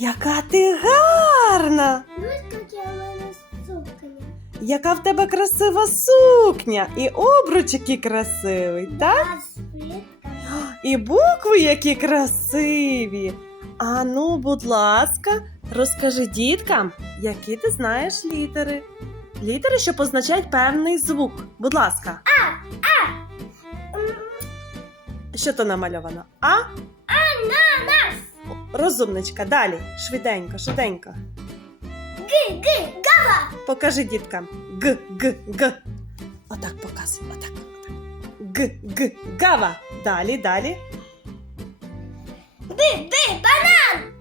Яка ти гарна! Яка в тебе красива сукня! І обруч який красивий, так? І букви які красиві. А ну, будь ласка, розкажи діткам, які ти знаєш літери. Літери, що позначають певний звук. Будь ласка, М, що то намальовано? А? Ананас. Розумничка, далі. Швиденько, швиденько. Ги, ги, гава. Покажи діткам. Г, г, г. Отак показуй, отак. отак. Г, г, гава. Далі, далі. Би, би, банан.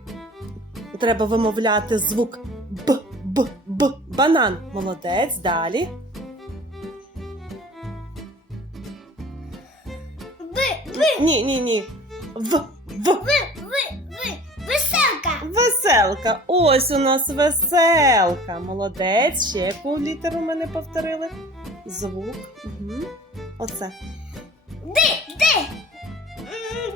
Треба вимовляти звук Б, Б, Б. Банан. Молодець, далі. Би, би, Ні, ні, ні. В, В. ви, ви. Веселка. Ось у нас веселка. Молодець. Ще яку літеру ми не повторили. Звук. Угу. Оце. Ди, ди.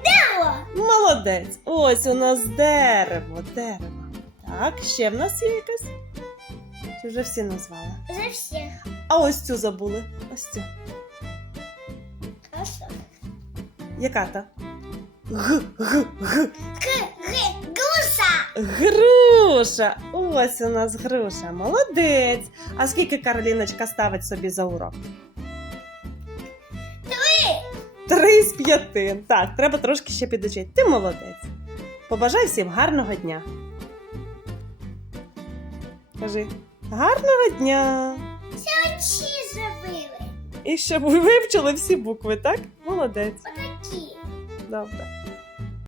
Дерево. Молодець. Ось у нас дерево. Дерево. Так, ще в нас є якась. Чи вже всі назвали? За всіх. А ось цю забули. Ось цю. Яка та? Г, г, г. Груша. Ось у нас груша. Молодець. А скільки Кароліночка ставить собі за урок? Три. Три з п'яти. Так, треба трошки ще підучити. Ти молодець. Побажай всім гарного дня. Кажи, гарного дня! Очі зробили. І щоб ви вивчили всі букви, так? Молодець. Отакі. Добре.